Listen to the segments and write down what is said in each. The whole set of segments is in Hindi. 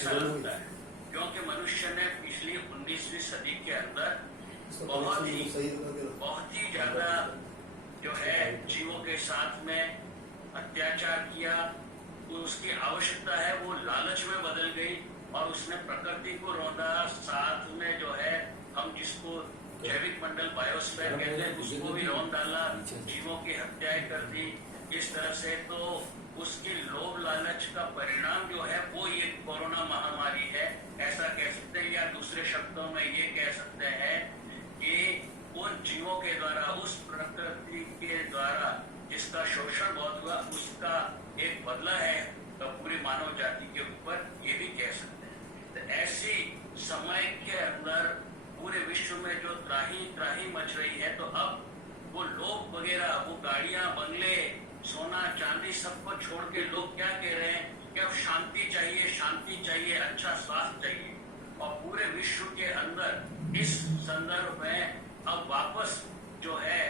ऐसा लगता है, क्योंकि मनुष्य ने पिछली 19वीं सदी के अंदर बहुत ही ज्यादा जो है जीवों के साथ में अत्याचार किया। उसकी आवश्यकता है वो लालच में बदल गई और उसने प्रकृति को रौंदा, साथ में जो है हम जिसको जैविक मंडल बायोस्फीयर कहते हैं उसको भी रौंद डाला, जीवों की हत्याएं कर दी। इस तरह से तो उसकी लोभ लालच का परिणाम जो है वो ये कोरोना महामारी है, ऐसा कह सकते हैं। या दूसरे शब्दों में ये कह सकते हैं कि उन जीवों के द्वारा, उस प्रकृति के द्वारा जिसका शोषण बहुत हुआ, उसका एक बदला है तो पूरी मानव जाति के ऊपर, ये भी कह सकते हैं। तो ऐसी समय के अंदर पूरे विश्व में जो त्राही त्राही मच रही है, तो अब वो लोग वगैरह, वो गाड़ियां, बंगले, सोना चांदी सबको छोड़ के लोग क्या कह रहे हैं कि अब शांति चाहिए, शांति चाहिए, अच्छा स्वास्थ्य चाहिए। और पूरे विश्व के अंदर इस संदर्भ में अब वापस जो है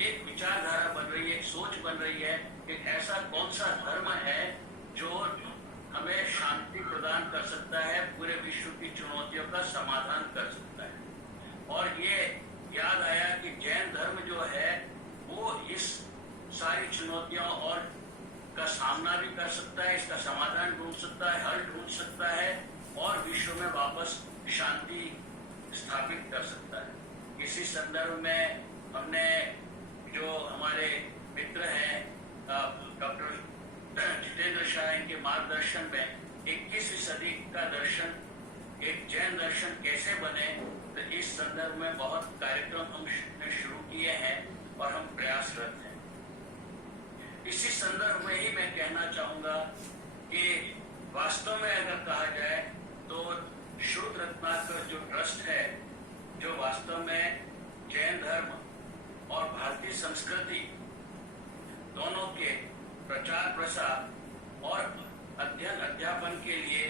एक विचारधारा बन रही है, एक सोच बन रही है कि ऐसा कौन सा धर्म है जो हमें शांति प्रदान कर सकता है, पूरे विश्व की चुनौतियों का समाधान कर सकता है। और ये याद आया कि जैन धर्म जो है वो इस सारी चुनौतियों और का सामना भी कर सकता है, इसका समाधान ढूंढ सकता है, हल ढूंढ सकता है और विश्व में वापस शांति स्थापित कर सकता है। इसी संदर्भ में हमने जो हमारे मित्र हैं डॉक्टर जितेंद्र शाह, इनके मार्गदर्शन में 21वीं सदी का दर्शन, एक जैन दर्शन कैसे बने, तो इस संदर्भ में बहुत कार्यक्रम हमने शुरू किए हैं और हम प्रयासरत हैं। इसी संदर्भ में ही मैं कहना चाहूंगा कि वास्तव में अगर कहा जाए तो शुद्ध रत्नाकर जो ट्रस्ट है, जो वास्तव में जैन धर्म और भारतीय संस्कृति दोनों के प्रचार प्रसार और अध्ययन अध्यापन के लिए,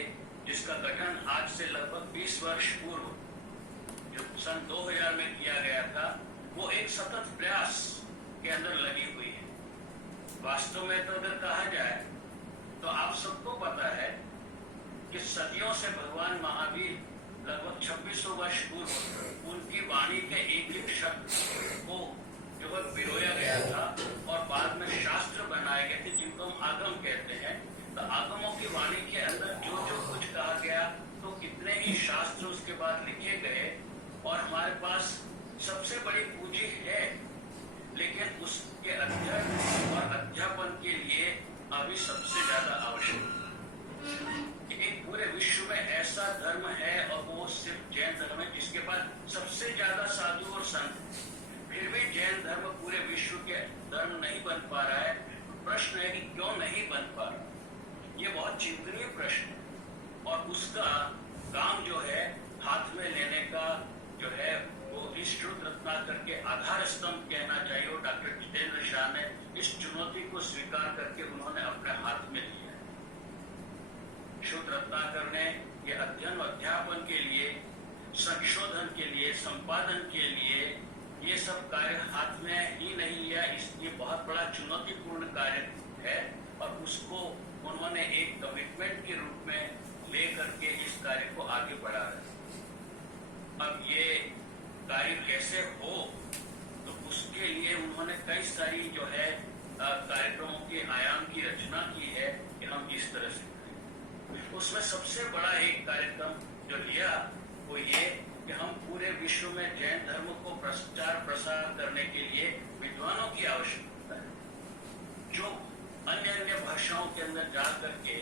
जिसका गठन आज से लगभग 20 वर्ष पूर्व जो सन 2000 में किया गया था, वो एक सतत प्रयास के अंदर लगी हुई है। वास्तव में तो अगर कहा जाए तो आप सबको पता है कि सदियों से भगवान महावीर लगभग 2600 वर्ष पूर्व उनकी वाणी के एक एक शब्द को जो है पिरोया गया था और बाद में शास्त्र बनाए गए थे, जिनको हम आगम कहते हैं। तो आगमों की वाणी के अंदर जो जो कुछ कहा गया, तो कितने ही शास्त्र उसके बाद लिखे गए और हमारे पास सबसे बड़ी पूंजी है, लेकिन उसके अध्ययन और अध्यापन के लिए अभी सबसे ज्यादा आवश्यक है। एक पूरे विश्व में ऐसा धर्म है और वो सिर्फ जैन धर्म है जिसके पास सबसे ज्यादा साधु और संत, फिर भी जैन धर्म पूरे विश्व के धर्म नहीं बन पा रहा है। प्रश्न है कि क्यों नहीं बन पा रहा, ये बहुत चिंतनीय प्रश्न है। और उसका काम जो है हाथ में लेने का जो है वो इस शुद्ध रत्नाकर के आधार स्तंभ कहना चाहिए। और डॉक्टर जितेंद्र शाह ने इस चुनौती को स्वीकार करके उन्होंने अपने हाथ में लिया। शुद्ध रत्नाकर ने ये अध्ययन अध्यापन के लिए, संशोधन के लिए, संपादन के लिए ये सब कार्य हाथ में ही नहीं लिया। इसलिए बहुत बड़ा चुनौतीपूर्ण कार्य है और उसको उन्होंने एक कमिटमेंट के रूप में ले करके इस कार्य को आगे बढ़ा रहे। अब ये कार्य कैसे हो, तो उसके लिए उन्होंने कई सारी जो है कार्यक्रमों के आयाम की रचना की है कि हम इस तरह से करें। उसमें सबसे बड़ा एक कार्यक्रम जो लिया वो ये कि हम पूरे विश्व में जैन धर्म को प्रचार प्रसार करने के लिए विद्वानों की आवश्यकता है, जो अन्य अन्य भाषाओं के अंदर जा करके,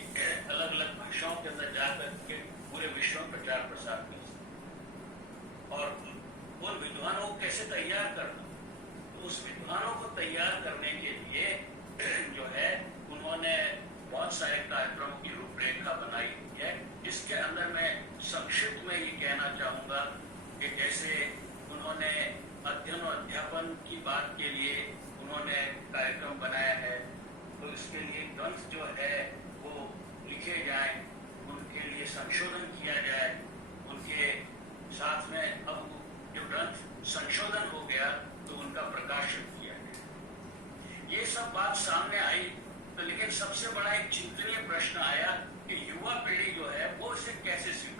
अलग अलग भाषाओं के अंदर जा करके पूरे विश्व में प्रचार प्रसार कर सकते। और उन विद्वानों को कैसे तैयार करना, तो उस विद्वानों को तैयार करने के लिए जो है उन्होंने बहुत सारे कार्यक्रमों की रूपरेखा बनाई हुई है, जिसके अंदर मैं संक्षिप्त में ये कहना चाहूंगा कि जैसे उन्होंने अध्ययन और अध्यापन की बात के लिए उन्होंने कार्यक्रम बनाया है, तो इसके लिए ग्रंथ जो है वो लिखे जाए, उनके लिए संशोधन किया जाए, उनके साथ में अब जो ग्रंथ संशोधन हो गया तो उनका प्रकाशन किया गया। ये सब बात सामने आई, तो लेकिन सबसे बड़ा एक चिंतनीय प्रश्न आया कि युवा पीढ़ी जो है वो इसे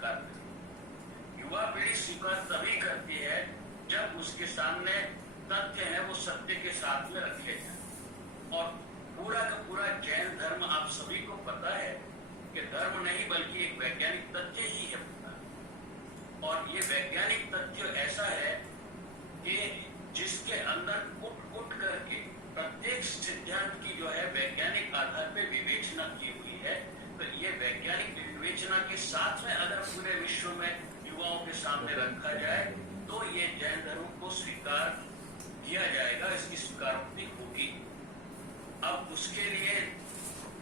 स्वीकार करें। युवा पीढ़ी स्वीकार तभी करती है जब उसके सामने तथ्य है वो सत्य के साथ में रखे जाए। और पूरा का पूरा जैन धर्म आप सभी को पता है कि धर्म नहीं बल्कि एक वैज्ञानिक तथ्य ही है। और ये वैज्ञानिक तथ्य ऐसा है कि जिसके अंदर कुट करके प्रत्येक सिद्धांत की जो है वैज्ञानिक आधार पे विवेचना की हुई है। तो ये वैज्ञानिक विवेचना के साथ में अगर पूरे विश्व में युवाओं के सामने रखा जाए तो ये जैन धर्म को स्वीकार किया जाएगा, इसकी स्वीकारोक्ति होगी। अब उसके लिए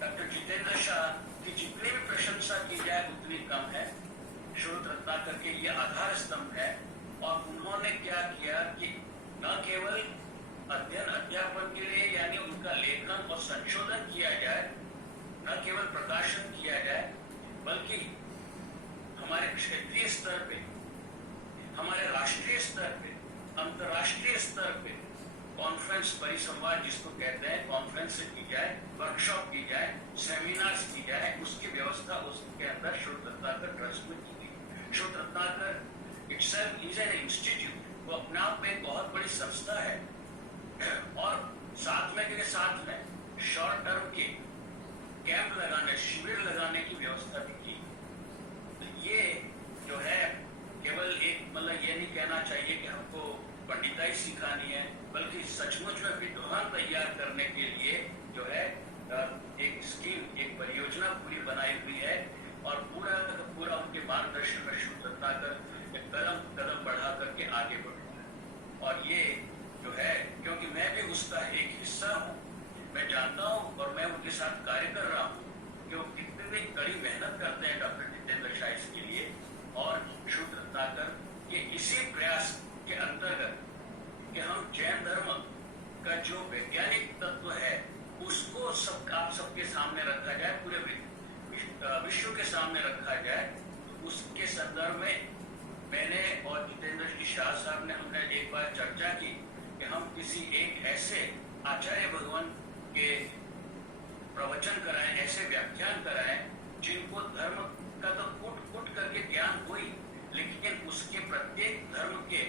डॉक्टर जितेंद्र शाह की जितनी भी प्रशंसा की जाए उतनी कम है। श्रोत रत्नाकर के ये आधार स्तंभ है और उन्होंने क्या किया कि न केवल अध्ययन अध्यापन के लिए यानी उनका लेखन और संशोधन किया जाए, न केवल प्रकाशन किया जाए, बल्कि हमारे क्षेत्रीय स्तर पे, हमारे राष्ट्रीय स्तर पे, अंतर्राष्ट्रीय स्तर पे कॉन्फ्रेंस परिसंवाद जिसको कहते हैं, कॉन्फ्रेंस की जाए, वर्कशॉप की जाए, सेमिनार्स की जाए, उसकी व्यवस्था उसके अंदर श्रोत रत्नाकर ट्रस्ट में की गई। श्रोत Ratnakar itself is an institute, वो अपने आप में एक बहुत बड़ी संस्था है। और साथ में शॉर्ट टर्म के कैंप लगाने, शिविर लगाने की व्यवस्था भी की। तो ये जो है केवल एक मतलब ये नहीं कहना चाहिए कि हमको पंडिताई सिखानी है, बल्कि सचमुच में विद्वान तैयार करने के लिए जो है एक स्कीम, एक परियोजना पूरी बनाई हुई है। और पूरा का पूरा उनके मार्गदर्शन में श्रोत रत्नाकर एक कदम बढ़ा करके आगे बढ़ रहा है। और ये जो है क्योंकि मैं भी उसका एक हिस्सा हूँ, मैं जानता हूँ और मैं उनके साथ कार्य कर रहा हूँ कि वो कितनी कड़ी मेहनत करते हैं डॉक्टर जितेंद्र शाह इसके लिए। और श्रोत रत्नाकर के इसी प्रयास के अंतर्गत कि हम जैन धर्म का जो वैज्ञानिक तत्व है उसको आप सबके सामने रखा जाए, पूरे विश्व के सामने रखा जाए। तो उसके संदर्भ में मैंने और जितेंद्र जी शाह साहब ने हमने एक बार चर्चा की कि हम किसी एक ऐसे आचार्य भगवान के प्रवचन कराएं, ऐसे व्याख्यान कराएं जिनको धर्म का तो कुट करके ज्ञान हुई, लेकिन उसके प्रत्येक धर्म के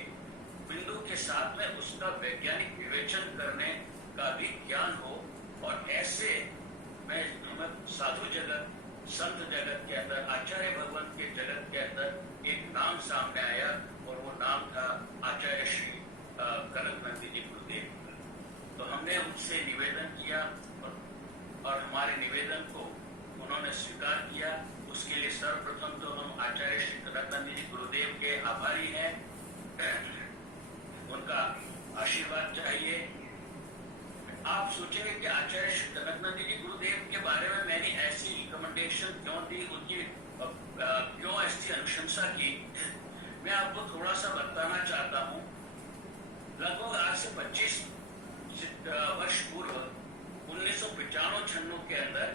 बिंदु के साथ में उसका वैज्ञानिक विवेचन करने का भी ज्ञान हो। और ऐसे में हमें साधु जगत, संत जगत के अंदर, आचार्य भगवान के जगत के अंदर एक नाम सामने आया और वो नाम था आचार्य श्री कनकनंदी जी गुरुदेव। तो हमने उनसे निवेदन किया और हमारे निवेदन को उन्होंने स्वीकार किया। उसके लिए सर्वप्रथम तो हम आचार्य श्री कनकनंदी जी गुरुदेव के आभारी हैं, उनका आशीर्वाद चाहिए। आप सोचेंगे कि आचार्य श्री कनकनंदी जी गुरुदेव के बारे में मैंने ऐसी रिकमेंडेशन क्यों दी, उनकी क्यों ऐसी अनुशंसा की। मैं आपको थोड़ा सा बताना चाहता हूँ। लगभग आज से 25 वर्ष पूर्व 1995-96 के अंदर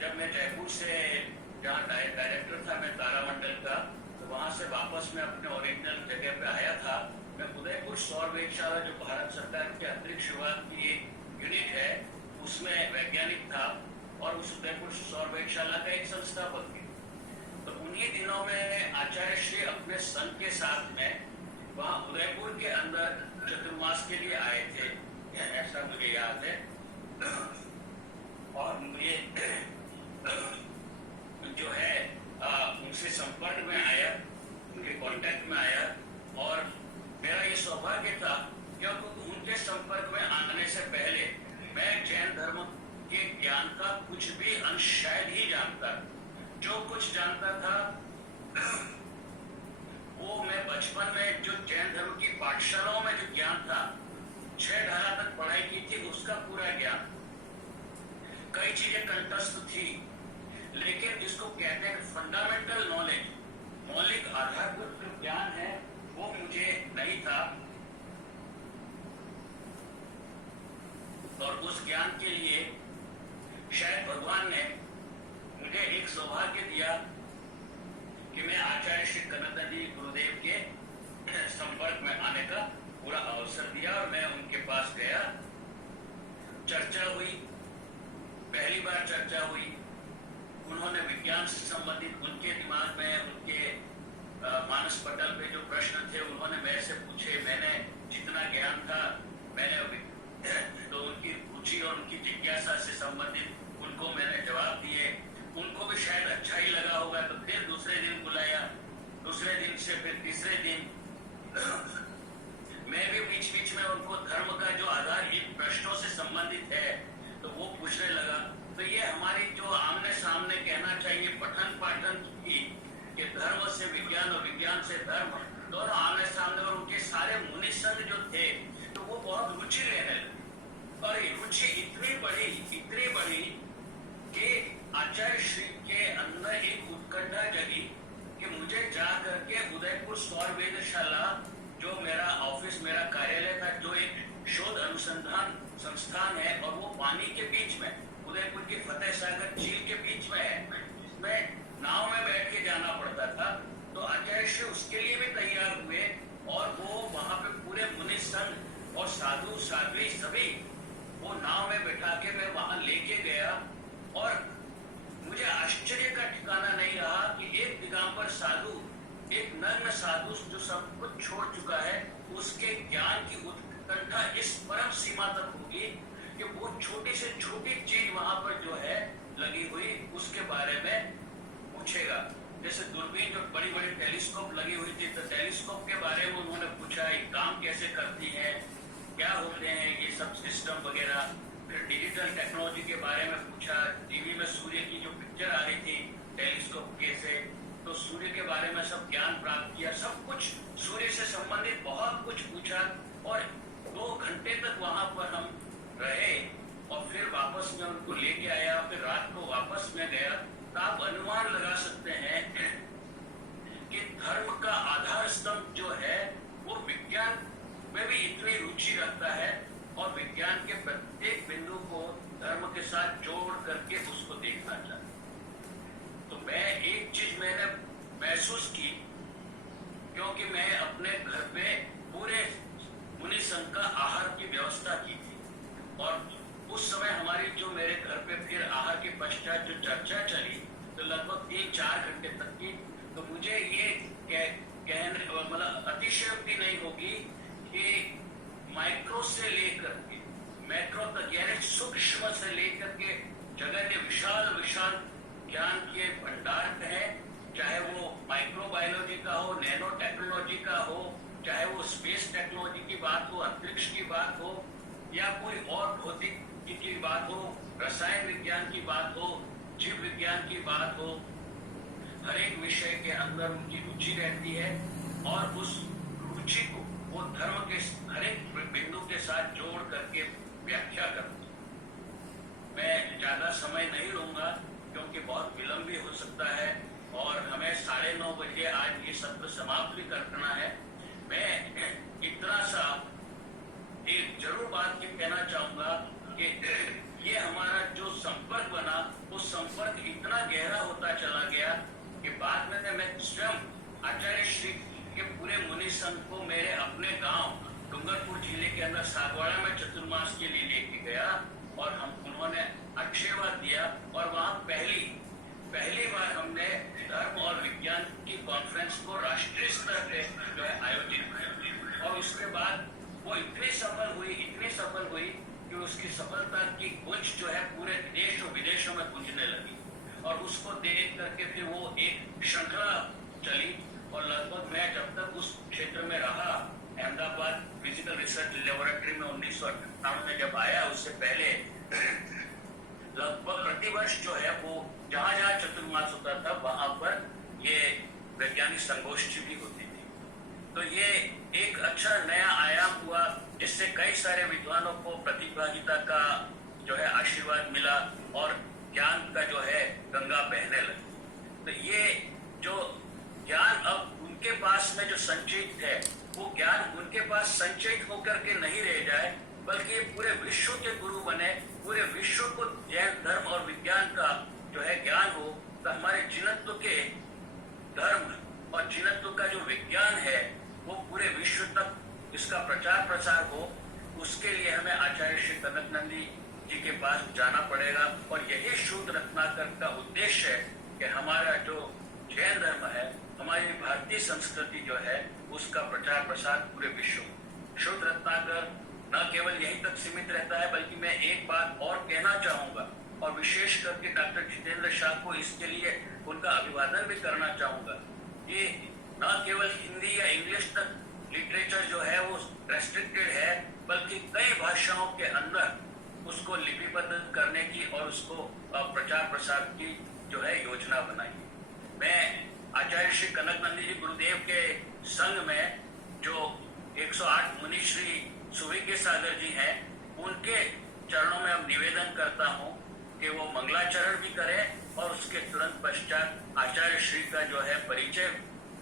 जब मैं जयपुर से जहाँ डायरेक्टर था मैं तारामंडल का, तो वहां से वापस मैं अपने ओरिजिनल जगह पे आया था। मैं उदयपुर सौर वेधशाला जो भारत सरकार के अतिरिक्त शुरुआत की एक यूनिट है उसमें वैज्ञानिक था और उस उदयपुर सौर वेधशाला का एक संस्थापक भी। तो उन्हीं दिनों में आचार्य श्री अपने संघ के साथ में वहाँ उदयपुर के अंदर चतुर्मास के लिए आए थे, ऐसा मुझे याद है। और मुझे जो है उनसे संपर्क में आया, उनके कांटेक्ट में आया और मेरा ये सौभाग्य था क्योंकि उनके संपर्क में आने से पहले मैं जैन धर्म के ज्ञान का कुछ भी अंश शायद ही जानता। जो कुछ जानता था वो मैं बचपन में जो जैन धर्म की पाठशालाओं में जो ज्ञान था, 6 धारा तक पढ़ाई की थी, उसका पूरा ज्ञान। कई चीजें कंठस्थ थी, लेकिन जिसको कहते हैं फंडामेंटल नॉलेज, मौलिक आधारभूत जो ज्ञान है वो मुझे नहीं था। और उस ज्ञान के लिए शायद भगवान ने मुझे एक सौभाग्य दिया कि मैं आचार्य श्री कनकनंदी गुरुदेव के संपर्क में आने का पूरा अवसर दिया और मैं उनके पास गया। चर्चा हुई, पहली बार चर्चा हुई, उन्होंने विज्ञान से संबंधित उनके दिमाग में, उनके मानस पटल पे जो प्रश्न थे उन्होंने मेरे से पूछे। मैंने जितना ज्ञान था मैंने तो उनकी रुचि और उनकी जिज्ञासा से संबंधित उनको मैंने जवाब दिए। उनको भी शायद अच्छा ही लगा होगा, तो फिर दूसरे दिन बुलाया, दूसरे दिन से फिर तीसरे दिन मैं भी बीच बीच में उनको धर्म का जो आधार इन प्रश्नों से संबंधित है तो वो पूछने लगा। तो ये हमारी जो आमने सामने कहना चाहिए पठन पाठन की कि धर्म से विज्ञान और विज्ञान से धर्म दोनों आमने सामने, और उनके सारे मुनि संघ जो थे तो वो बहुत रुचि लेने लगे। और ये रुचि इतनी बड़ी कि आचार्य श्री के अंदर एक उत्कंठा जगी कि मुझे जा करके उदयपुर सौर वेधशाला, जो मेरा ऑफिस, मेरा कार्यालय था, जो एक शोध अनुसंधान संस्थान है और वो पानी के बीच में, उदयपुर की फतेह सागर झील के बीच में है, इसमें नाव में बैठ के जाना पड़ता था। तो आचार्य श्री उसके लिए भी तैयार हुए और वो वहां पे पूरे मुनि संघ और साधु साध्वी सभी वो नाव में बैठा के मैं वहां लेके गया। और मुझे आश्चर्य का ठिकाना नहीं रहा कि एक दिगंबर साधु, एक नग्न साधु जो सब कुछ छोड़ चुका है, उसके ज्ञान की उत्कंठा इस परम सीमा तक होगी कि वो छोटी से छोटी चीज वहां पर जो है लगी हुई उसके बारे में पूछेगा। जैसे दूरबीन जो बड़ी बड़ी टेलीस्कोप लगी हुई थी, तो टेलीस्कोप के बारे में उन्होंने पूछा, ये काम कैसे करती है, क्या होते हैं ये सब सिस्टम वगैरह। फिर डिजिटल टेक्नोलॉजी के बारे में पूछा। टीवी में सूर्य की जो पिक्चर आ रही थी टेलीस्कोप के से, तो सूर्य के बारे में सब ज्ञान प्राप्त किया। सब कुछ सूर्य से संबंधित बहुत कुछ पूछा और 2 घंटे तक वहां पर हम रहे और फिर वापस में उनको लेके आया। फिर रात को वापस में गया। तो आप अनुमान लगा सकते हैं कि धर्म का आधार स्तंभ जो है वो विज्ञान में भी इतनी रुचि रखता है और विज्ञान के प्रत्येक बिंदु को धर्म के साथ जोड़ करके उसको देखना चाहता। तो मैं एक चीज मैंने महसूस की, क्योंकि मैं अपने घर पे पूरे मुनि संघ का आहार की व्यवस्था की थी और उस समय हमारी जो मेरे घर पे फिर आहार के पश्चात जो चर्चा चली तो लगभग 3-4 घंटे तक की। तो मुझे ये कहने मतलब अतिशयोक्ति नहीं होगी कि माइक्रो से लेकर के मैक्रो तक, यानी सूक्ष्म से लेकर के जगन्य विशाल विशाल ज्ञान के भंडार है। चाहे वो माइक्रोबायोलॉजी का हो, नैनो टेक्नोलॉजी का हो, चाहे वो स्पेस टेक्नोलॉजी की बात हो, अंतरिक्ष की बात हो, या कोई और भौतिक की बात हो, रसायन विज्ञान की बात हो, जीव विज्ञान की बात हो, हर एक विषय के अंदर उनकी रुचि रहती है और उस रुचि को वो धर्म के हर एक बिंदु के साथ जोड़ करके व्याख्या करते। मैं ज्यादा समय नहीं लूंगा क्योंकि बहुत विलंब भी हो सकता है और हमें 9:30 बजे आज ये सत्र समाप्त भी करना है। मैं इतना सा एक जरूर बात ये कहना चाहूंगा कि ये हमारा जो संपर्क बना, वो संपर्क इतना गहरा होता चला गया कि बाद में मैं स्वयं आचार्य श्री के पूरे मुनि संघ को मेरे अपने गांव डूंगरपुर जिले के अंदर सागवाड़ा में चतुर्मास के लिए लेके गया और उन्होंने आशीर्वाद दिया। और वहाँ पहली बार हमने धर्म और विज्ञान की कॉन्फ्रेंस को राष्ट्रीय स्तर पे जो है आयोजित किया। और उसके बाद वो इतनी सफल हुई कि उसकी सफलता की गूंज जो है पूरे देश और विदेशों में गूंजने लगी। और उसको देख करके फिर वो एक श्रृंखला चली और लगभग मैं जब तक उस क्षेत्र में रहा, अहमदाबाद फिजिकल रिसर्च लेबोरेटरी में 1958 में जब आया, उससे पहले लगभग प्रतिवर्ष जो है वो जहाँ जहाँ चतुर्मास होता था वहां पर ये वैज्ञानिक संगोष्ठी भी होती थी। तो ये एक अच्छा नया आयाम हुआ जिससे कई सारे विद्वानों को प्रतिभागिता का जो है आशीर्वाद मिला और ज्ञान का जो है गंगा बहने लगी। तो ये जो ज्ञान अब उनके पास में जो संचित है, वो ज्ञान उनके पास संचित होकर के नहीं रह जाए, बल्कि ये पूरे विश्व के गुरु बने, पूरे विश्व को जैन धर्म और विज्ञान का जो है ज्ञान हो। तो हमारे जिनत्व के धर्म और जिनत्व का जो विज्ञान है वो पूरे विश्व तक इसका प्रचार प्रसार हो। उसके लिए हमें आचार्य श्री कनक नंदी जी के पास जाना पड़ेगा। और यही शूद्र रत्नाकर का उद्देश्य है कि हमारा जो जैन धर्म है, हमारी भारतीय संस्कृति जो है, उसका प्रचार प्रसार पूरे विश्व में। शूद्र रत्नाकर न केवल यहीं तक सीमित रहता है, बल्कि मैं एक बात और कहना चाहूंगा और विशेष करके डॉक्टर जितेंद्र शाह को इसके लिए उनका अभिवादन भी करना चाहूंगा। ये न केवल हिंदी या इंग्लिश तक लिटरेचर जो है वो रेस्ट्रिक्टेड है, बल्कि कई भाषाओं के अंदर उसको लिपिबद्ध करने की और उसको प्रचार प्रसार की जो है योजना बनाई। मैं आचार्य श्री कनक नंदी जी गुरुदेव के संग में जो 108 मुनि श्री सुविज्ञ सागर जी हैं, उनके चरणों में अब निवेदन करता हूं कि वो मंगलाचरण भी करें और उसके तुरंत पश्चात आचार्य श्री का जो है परिचय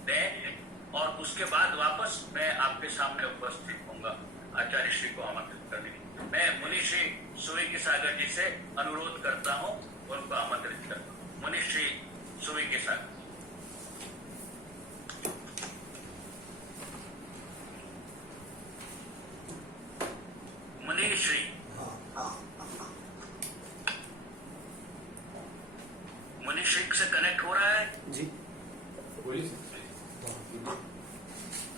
दें, और उसके बाद वापस मैं आपके सामने उपस्थित होऊंगा आचार्य श्री को आमंत्रित करने के लिए। मैं मुनि श्री सुविज्ञ सागर जी से अनुरोध करता हूं, उनको आमंत्रित करता हूं। मुनि श्री सुविज्ञ सागर। मुनि श्री मुनि श्री से कनेक्ट हो रहा है जी?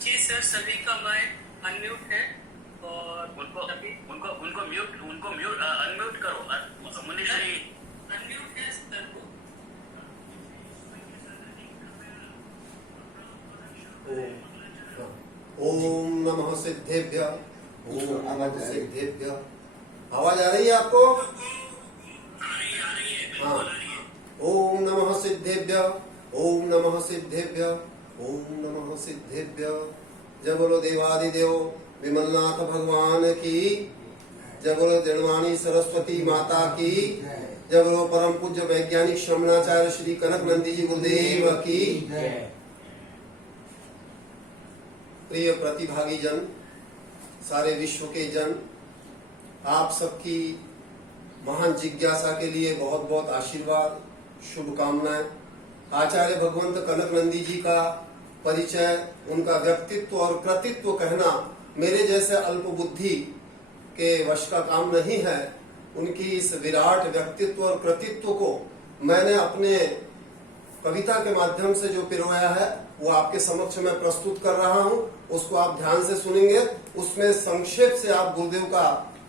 जी सर, सभी का माइक अनम्यूट है और उनको अनम्यूट करो। मुनि श्री अनम्यूट है सर को। ओम नमः सिद्धेभ्य, ओम नमः सिद्धेभ्य। आवाज आ रही है आपको? हाँ। ओम नमः सिद्धेभ्य, ओम नमः सिद्धेभ्य, ओम नमः सिद्धेभ्य। जय बोलो देवादिदेव विमलनाथ भगवान की, जय बोलो जड़वाणी सरस्वती माता की, जय बोलो परम पूज्य वैज्ञानिक श्रमणाचार्य श्री कनक नंदी जी गुरुदेव की। प्रिय प्रतिभागी जन, सारे विश्व के जन, आप सबकी महान जिज्ञासा के लिए बहुत बहुत आशीर्वाद, शुभकामनाएं। आचार्य भगवंत कनक नंदी जी का परिचय, उनका व्यक्तित्व और कृतित्व कहना मेरे जैसे अल्प बुद्धि के वश का काम नहीं है। उनकी इस विराट व्यक्तित्व और कृतित्व को मैंने अपने कविता के माध्यम से जो पिरोया है वो आपके समक्ष में प्रस्तुत कर रहा हूँ। उसको आप ध्यान से सुनेंगे। उसमें संक्षेप से आप गुरुदेव का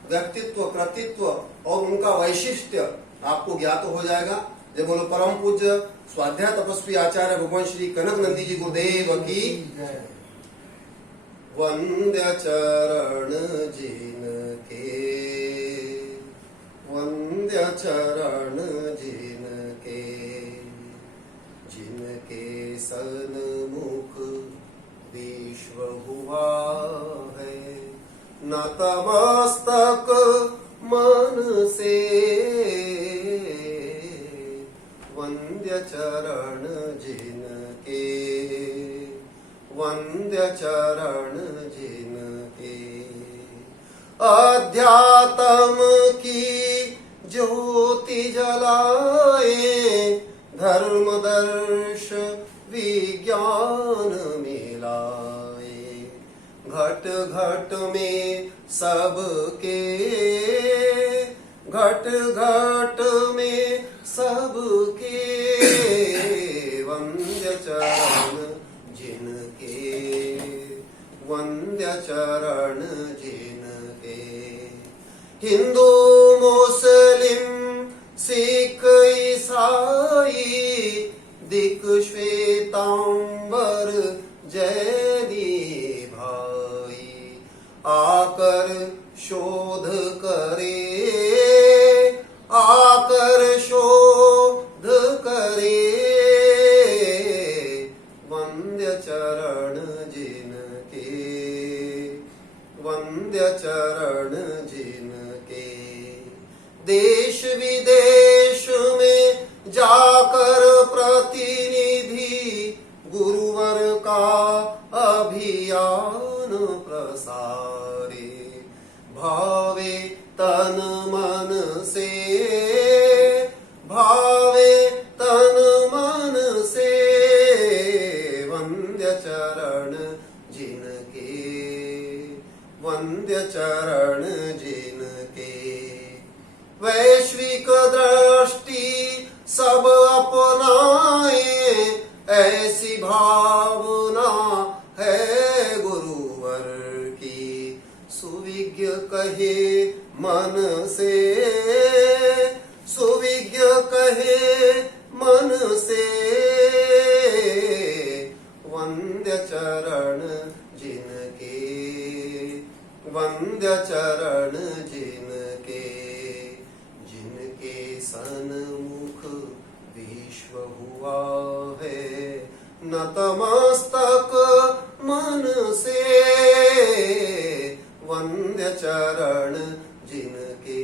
व्यक्तित्व, कृतित्व और उनका वैशिष्ट्य आपको ज्ञात हो जाएगा। जय बोलो परम पूज्य स्वाध्याय तपस्वी आचार्य भगवान श्री कनक नंदी जी गुरुदेव की। वंद्य चरण जिन के, वंद्य चरण जिन के, जिनके सन्मुख विश्व हुआ है। नतमस्तक मन से वंद्य चरण जिन के, वंद्य चरण जिन के। अध्यात्म की ज्योति जलाए, धर्म दर्श विज्ञान मिलाए। घट घट में सबके, घट घट में सबके, वंद्य चरण जिनके, वंद्य चरण जिनके। हिंदू मुस्लिम सिख ईसाई, दिक श्वेतांबर जैनी भाई, आकर शोध करे, आकर शोध करे। वंद्य चरण जिनके, वंद्य चरण जिनके। देश विदेश में जाकर प्रतिनिधि गुरुवर का अभियान प्रसारे। भावे तन मन से, भावे तन मन से, वंद्य चरण जिनके, वंद्य चरण जिनके। ऐसी भावना है गुरुवर की, सुविज्ञ कहे मन से, सुविज्ञ कहे मन से, वंद्य चरण जिनके, वंद्य चरण जिनके, जिनके सन्मुख विश्व हुआ है नतमस्तक मन से, वंद्य चरण जिनके,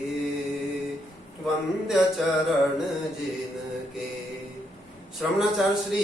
वंद्य चरण जिनके। श्रवणाचार्य श्री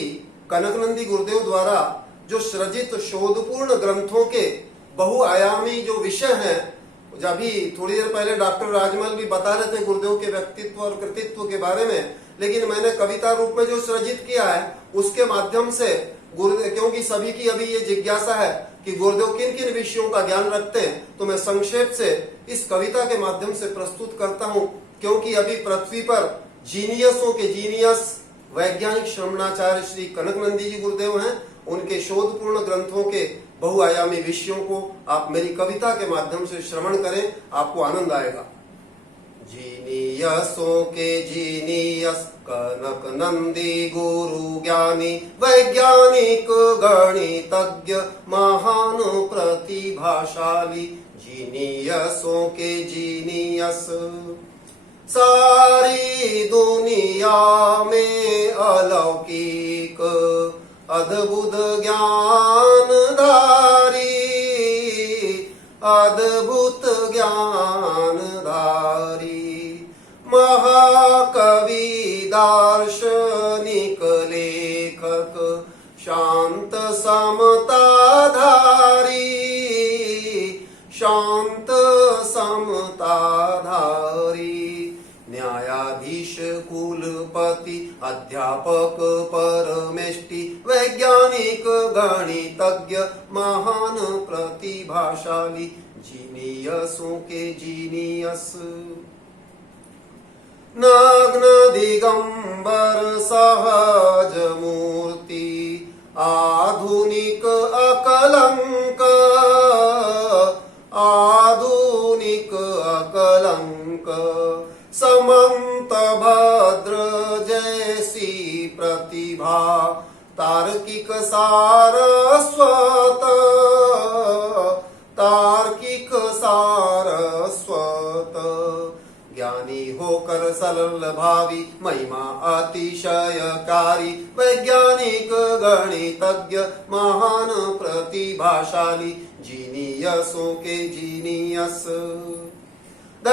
कनकनंदी गुरुदेव द्वारा जो सृजित शोधपूर्ण ग्रंथों के बहुआयामी जो विषय हैं, जब भी थोड़ी देर पहले डॉक्टर राजमल भी बता रहे थे गुरुदेव के व्यक्तित्व और कृतित्व के बारे में, लेकिन मैंने कविता रूप में जो सृजित किया है उसके माध्यम से गुरुदेव, क्योंकि सभी की अभी ये जिज्ञासा है कि गुरुदेव किन किन विषयों का ज्ञान रखते हैं, तो मैं संक्षेप से इस कविता के माध्यम से प्रस्तुत करता हूं। क्योंकि अभी पृथ्वी पर जीनियसों के जीनियस वैज्ञानिक श्रवणाचार्य श्री कनकनंदी जी गुरुदेव हैं। उनके शोधपूर्ण ग्रंथों के बहुआयामी विषयों को आप मेरी कविता के माध्यम से श्रवण करें, आपको आनंद आएगा। जीनियसों के जीनियस कनकनंदी गुरु ज्ञानी वैज्ञानिक गणितज्ञ महान प्रतिभाशाली, जीनियसों के जीनियस सारी दुनिया में अलौकिक अद्भुत ज्ञान धारी, अद्भुत ज्ञान धारी, महाकवि दार्शनिक लेखक शांत समता धारी, शांत समता धारी, न्यायाधीश कुलपति अध्यापक परमेष्टि वैज्ञानिक गणितज्ञ महान प्रतिभाशाली, जीनियसों के जीनियस। नग्न दिगंबर सहज मूर्ति आधुनिक अकलंक, आधुनिक अकलंक, समंत भद्र जैसी प्रतिभा तार्किक सारस्वत, तार्किक सारस्वत, ज्ञानी होकर सरल भावी महिमा अतिशयकारी वैज्ञानिक गणितज्ञ महान प्रतिभाशाली, जीनियसों के जीनियस।